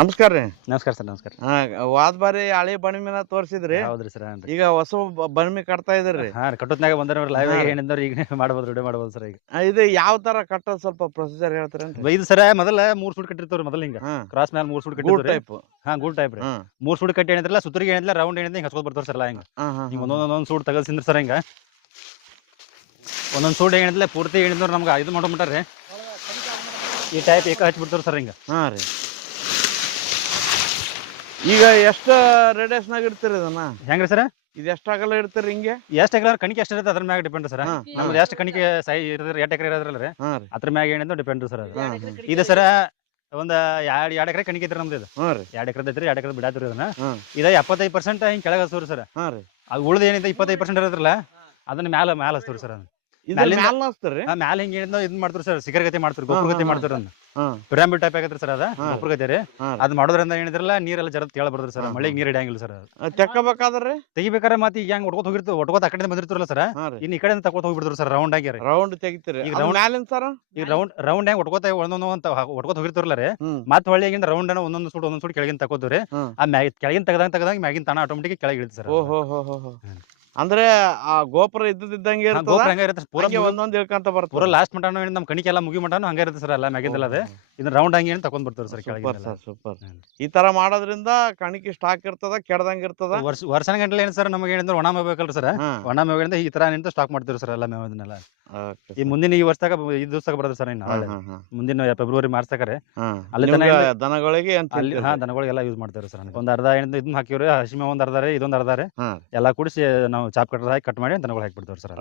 ನಮಸ್ಕಾರ ರೀ. ನಮಸ್ಕಾರ ಸರ್. ನಮಸ್ಕಾರ. ವಾದ ಬಾರಿ ಹಳೆ ಬಣಿಮಿನ ತೋರಿಸಿದ್ರಿ. ಹೌದ್ರಿ ಸರ್. ಈಗ ಹೊಸ ಬಣಿಮಿ ಕಟ್ತಾ ಇದ್ರಿ. ಹಾ ರೀ, ಕಟ್ಟೋತ್ನಾಗ ಬಂದ್ರ ಲೈವ್ ಆಗಿ ಏನಿಂದವ್ರು ಈಗ ಮಾಡ್ಬೋದು, ವಿಡಿಯೋ ಮಾಡ್ಬೋದು ಸರ್. ಈಗ ಇದು ಯಾವ ತರ ಕಟ್ಟೋದು ಸ್ವಲ್ಪ ಪ್ರೊಸೀಜರ್ ಹೇಳ್ತೀರೇನ್ರಿ? ಇದು ಸರ ಮೊದಲ 3 ಸೂಟ್ ಕಟ್ಟಿರ್ತಾವ್ರಿ. ಮೊದಲ ಹಿಂಗ ಕ್ರಾಸ್ ಮೇಲೆ 3 ಸೂಟ್ ಗೂಡ್ ಕಟ್ಟಿರ್ತಾವ್ರಿ. ಟೈಪ್. ಹಾ, ಗೂಡ್ ಟೈಪ್ ರೀ. 3 ಸೂಟ್ ಕಟ್ಟಿ ಏನಿದ್ರಲ್ಲ, ಸುತ್ತರಿಗೆ ಏನಿಲ್ಲ ರೌಂಡ್ ಏನಿದೆ ಹಿಂಗ ಹಚ್ಕೋತ ಬರ್ತಾರ ಸರ್. ಹಿಂಗ ಹಿಂಗ ಒಂದೊಂದ್ ಸೂಟ್ ತಗಲ್ಸಿಂದ್ರ ಸರ್. ಹಿಂಗ ಒಂದೊಂದ್ ಸೂಟ್ ಏನಿದ್ಲ ಪೂರ್ತಿ ಏನಿದ್ರು ನಮ್ಗೆ ಇದು ಮಾಡ್ಬಿಟ್ಟಾರ್ರಿ. ಈ ಟೈಪ್ ಏಕ ಹಚ್ಬಿಡ್ತಾರ ಸರ್. ಹಿಂಗ ಹಾ ರೀ. ಈಗ ಎಷ್ಟು ರೇಡಿಯಸ್ನಾಗ ಇಡ್ತೀರಿ ಇದನ್ನ? ಹೆಂಗ್ರಿ ಸರ್? ಇದು ಎಷ್ಟಾಗಲ್ಲ ಇಡ್ತೀರಿ ಹಿಂಗೆ? ಎಷ್ಟು ಎಕರೆ ಕಣಿಕೆ ಎಷ್ಟು ಇರುತ್ತೆ ಅದ್ರ ಮ್ಯಾಗ ಡಿಪೆಂಡ್ ಸರ್. ನಮ್ದು ಎಷ್ಟು ಕಣಿಕೆ ಸೈ ಇರ್ತದೆ, 8 ಎಕರೆ ಇರೋದ್ರಲ್ಲ ಅದ್ರ ಮ್ಯಾಗ ಏನಿದೆ ಡಿಪೆಂಡ್ ಸರ್. ಇದು ಸರ ಒಂದ್ 2 ಎಕರೆ ಕಣಿಕೆ ಐತ್ರಿ ನಮ್ದು. ಇದು 2 ಎಕರೆ ಐತ್ರಿ. 2 ಎಕರೆ ಬಿಡಾತ್ರಿ ಅದನ್ನ. ಇದ 75% ಹಿಂಗ್ ಕೆಳಗೆ ಹಸ್ತವ್ರಿ ಸರ್. ಅದು ಉಳ್ದ ಏನಿದೆ 25% ಇರೋದ್ರಲ್ಲ ಅದನ್ನ ಮ್ಯಾಲ ಹಸ್ತವ್ರಿ ಸರ್. ಮ್ಯಾಲ ಹಿಂಗ ಏನಿದೆ ಇದ್ ಮಾಡ್ತಾರ ಸರ್. ಶಿಖರ್ ಗತಿ ಮಾಡ್ತಾರ, ಗೊಬ್ಬರ ಗತಿ ಮಾಡ್ತಾರ. ಪಿರಾಮಿಡ್ ಟೈಪ್ ಆಗತ್ರಿ ಸರ್. ಅದ ಗೊಬ್ಬರ ಗತಿ ರೀ. ಅದ್ ಮಾಡೋದ್ರಿಂದ ಏನಿದ್ರಲ್ಲ ನೀರೆಲ್ಲ ಜರ ತೇಳ ಬರ್ತದ್ರಿ ಸರ್. ಮಳೆಗೆ ನೀರ್ ಹಿಡಿಯಂಗಿಲ್ಲ ಸರ್. ತೆಕ್ಕಬೇಕಾದ್ರೆ ತೆಗಿಬೇಕಾರೆ ಮತ್ತೆ ಈಗ ಹೆಂಗ್ ಒಟ್ಕೋತ ಹೋಗಿರ್ತೀವಿ, ಒಟ್ಕೋತ ಆ ಕಡೆ ಬಂದಿರ್ತಾರಲ್ಲ ಸರ್. ಇನ್ ಈ ಕಡೆ ತಗೋತ ಹೋಗ್ಬಿಡ್ತಾರ ಸರ್. ರೌಂಡ್ ಆಗಿ ರೌಂಡ್ ತೆಗಿತೀರಿ. ಈಗ ರೌಂಡ್ ಹೆಂಗ್ ಒಟ್ಕೋತ ಒಂದೊಂದು ಒಟ್ಕೋತ ಹೋಗಿರ್ತಾರಲ್ಲ ರೀ. ಮತ್ತೆ ಹೊಳ್ಳಿ ಹೆಂಗಿಂದ ರೌಂಡ್ ಒಂದೊಂದು ಸೂಟ್ ಕೆಳಗಿನ ತಗೋದ್ರಿ. ಆ ಕೆಳಗಿನ ತೆಗದಂಗ ಮ್ಯಾಗಿನ ತಾನ ಆಟೋಮೆಟಿಕ್ ಕೆಳಗೆ ಇಳಿತ ಸರ್. ಅಂದ್ರೆ ಆ ಗೋಪುರ ಇದ್ದಂಗೆ ಒಂದೊಂದ್ ಇಳ್ಕಂತ ಬರ್ತದೆ. ಪೂರ ಲಾಸ್ಟ್ ಮಟಾನು ನಮ್ ಕಣಿಕೆ ಎಲ್ಲ ಮುಗಿ ಮಟಾನು ಹಂಗ ಇರುತ್ತೆ ಸರ್. ಎಲ್ಲ ಮ್ಯಾಗಿಂದಲ್ಲ ಅದೇ ಇದನ್ನ ರೌಂಡ್ ಹಂಗೆ ತಗೊಂಡ್ ಬರ್ತಾರೆ ಸರ್ ಕೆಳಗೆ. ಸೂಪರ್. ಈ ತರ ಮಾಡೋದ್ರಿಂದ ಕಣಿಕೆ ಸ್ಟಾಕ್ ಇರ್ತದ, ಕೆಡದಂಗ ಇರ್ತದ. ವರ್ಷ ಗಂಟಲೆ ಏನ್ ಸರ್ ನಮಗೆ ಏನಂದ್ರೆ ಒಣ ಮೇಬೇಕಲ್ರಿ ಸರ್. ಒಣ ಮೇವಿಂದ ಈ ತರ ನಿಂತು ಸ್ಟಾಕ್ ಮಾಡ್ತೀವಿ ಸರ್ ಎಲ್ಲ ಮೇವನ್ನೆಲ್ಲ. ಈ ಮುಂದಿನ ಈ ವರ್ಷದಾಗ ಈ ದಿವಸದಾಗ ಬರ್ತದೆ ಸರ್. ಇನ್ನು ಮುಂದಿನ ಫೆಬ್ರವರಿ ಮಾರ್ಚ್ ತಕರೆ ಅಲ್ಲಿ ದನಗಳಿಗೆ ದನಗಳಿಗೆಲ್ಲ ಯೂಸ್ ಮಾಡ್ತಾರೆ ಸರ್. ಒಂದ್ ಅರ್ಧ ಇದನ್ನ ಹಾಕಿವ್ರಿ. ಹಸಿಮೆ ಒಂದ್ ಅರ್ಧ ರೀ, ಇದೊಂದ್ ಅರ್ಧ ರೀ. ಎಲ್ಲಾ ಕೂಡಿಸಿ ನಾವು ಚಾಪ್ ಕಟ್ಟರ್ ಹಾಕಿ ಕಟ್ ಮಾಡಿ ದನಗಳು ಹಾಕಿ ಬಿಡ್ತೇವೆ ಸರ್.